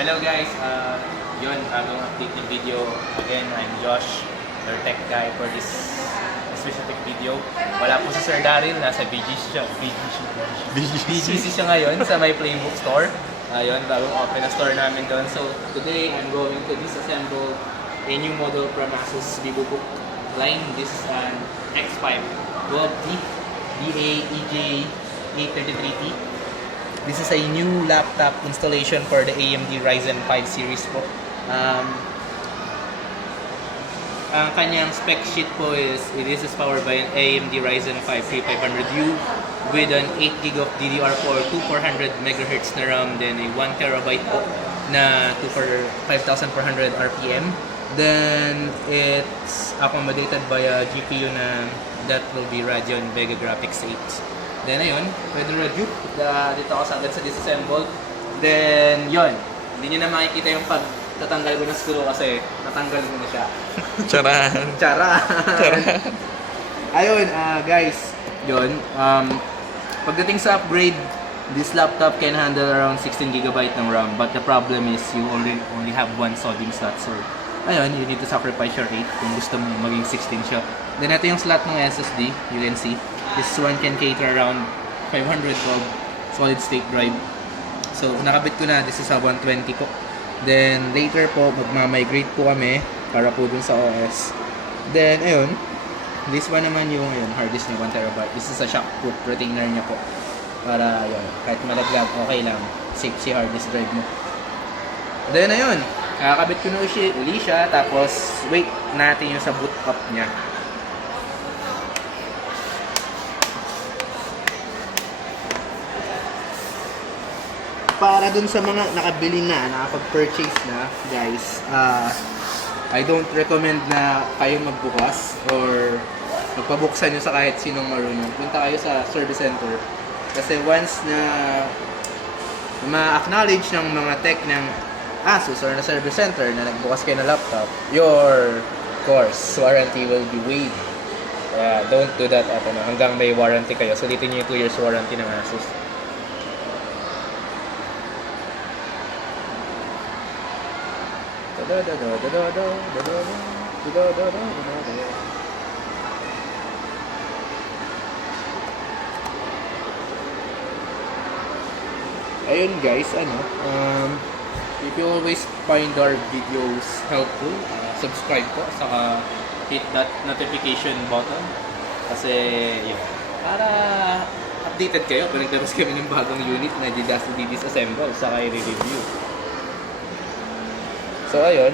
Hello guys, yun, bagong update ng video. Again, I'm Josh, your tech guy for this specific video. Wala po si Sir Daryl, nasa BGC siya ngayon sa my Playbook store. Ayun, bagong open na store namin doon. So today, I'm going to disassemble a new model from Asus VivoBook line. This is an X512DA-EJ833T. This is a new laptop installation for the AMD Ryzen 5 series po. Ang kanyang spec sheet po is, this is powered by an AMD Ryzen 5 3500U with an 8GB of DDR4, 2400MHz na RAM, then a 1TB po na 5400 RPM. Then it's accommodated by a GPU na that will be Radeon Vega Graphics 8. Then ayun, pwede review. Dito ako agad sa disassemble. Then yun, hindi nyo na makikita yung pagtatanggal ko ng screw kasi natanggal ko na siya. Charan! Charan! Ayun, guys, yun. Pagdating sa upgrade, this laptop can handle around 16GB ng RAM, but the problem is you only have one soldering slot. So ayun, you need to sacrifice your 8 kung gusto mo maging 16 siya. Then ito yung slot ng SSD, you can see. This one can cater around 512 solid state drive. So nakabit ko na, this is a 120 po. Then later po magma-migrate po kami para po dun sa OS. Then ayun, this one naman yung hard disk na 1TB. This is a shockproof retainer niya po. Para yun, kahit malaglag, okay lang. Safe si hard disk drive mo. Then ayun, kakabit ko na uli siya. Tapos wait natin yung sa boot up niya. Para dun sa mga nakabili na, nakapag-purchase na, guys, I don't recommend na kayo magbukas or magpabuksan nyo sa kahit sinong marunong. Punta kayo sa service center. Kasi once na ma-acknowledge ng mga tech ng Asus or na service center na nagbukas kayo ng laptop, your course warranty will be waived. Don't do that at hanggang may warranty kayo. Sulitin nyo yung 2 years warranty ng Asus. Ayun guys, if you always find our videos helpful, subscribe po, saka hit that notification button kasi yun, para updated kayo kung naglabas kami ng bagong unit na Disassembly saka i-review. So ayun,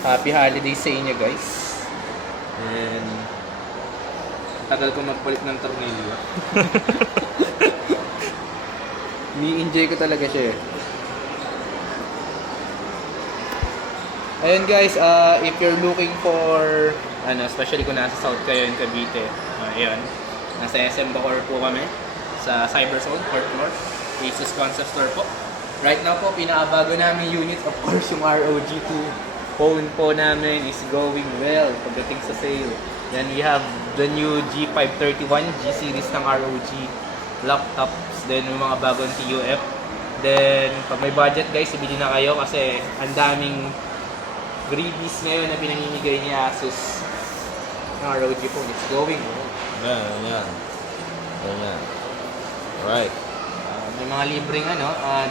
happy holidays sa inyo guys. And tagal ko magpalit ng tornilyo. Ni-enjoy ko talaga siya. Ayun guys, if you're looking for especially kung nasa South kayo in Cavite, ayun, nasa SM Bacoor po kami sa Cyberzone 4th floor, Asus Concept Store po. Right now po, pinakabago namin unit, of course, yung ROG 2 phone po namin is going well pagdating sa sale. Then we have the new G531 G series ng ROG laptops, then yung mga bagong TUF. Then pag may budget guys, ibili na kayo kasi ang daming freebies ngayon na pinamimigay ni Asus ng ROG phone. It's going well. Yan. Alright. May mga libreng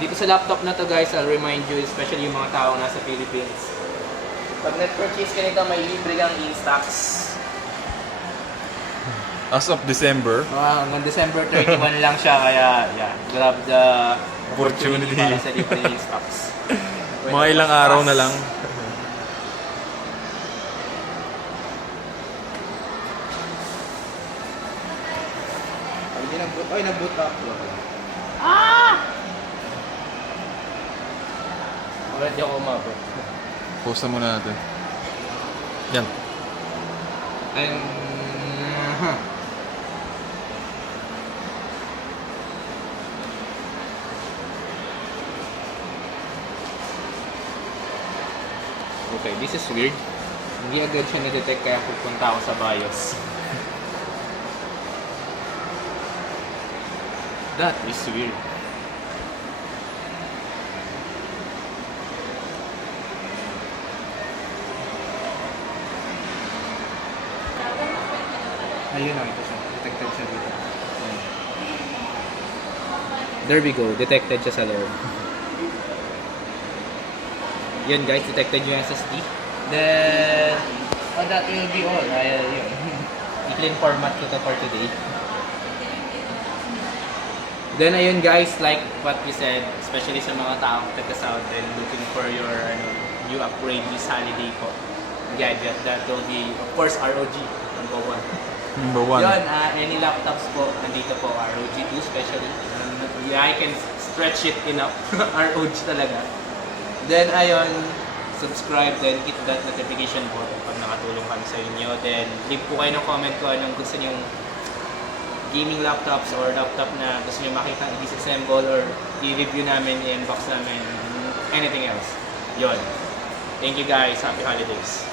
dito sa laptop na to guys, I'll remind you, especially yung mga taong nasa Philippines. Pag net-purchase ka nito, may libre kang Instax. As of December. Hanggang December 31 lang siya, kaya yeah, grab the opportunity para sa libre Instax. Mga ilang araw na lang. Ay, nag-boot up. Wala di ako umabot. Post na muna natin. Yan. Okay, this is weird. Hindi agad siya na-detect kaya pupunta ako sa BIOS. That is weird. Ayun na, ito siya. Detected siya dito. Ayan. There we go. Detected siya sa loob. Yun guys, detected yung SSD. Then, that will be all. Ayan, yun. I-clean format ko to for today. Then ayun guys, like what we said, especially sa mga taong taga-South and looking for your new upgrade this holiday po gadget, that will be of course ROG number 1. Number 1. Yun, any laptops po, nandito po ROG 2 especially. Yeah, I can stretch it enough. ROG talaga. Then ayun, subscribe, then hit that notification button pag nakatulong kami sa inyo. Then leave po kayo ng comment ko anong gusto nyong gaming laptops or laptop na gusto nyo makita i-disassemble or i-review namin, i-unbox namin, anything else. Yon. Thank you guys. Happy holidays.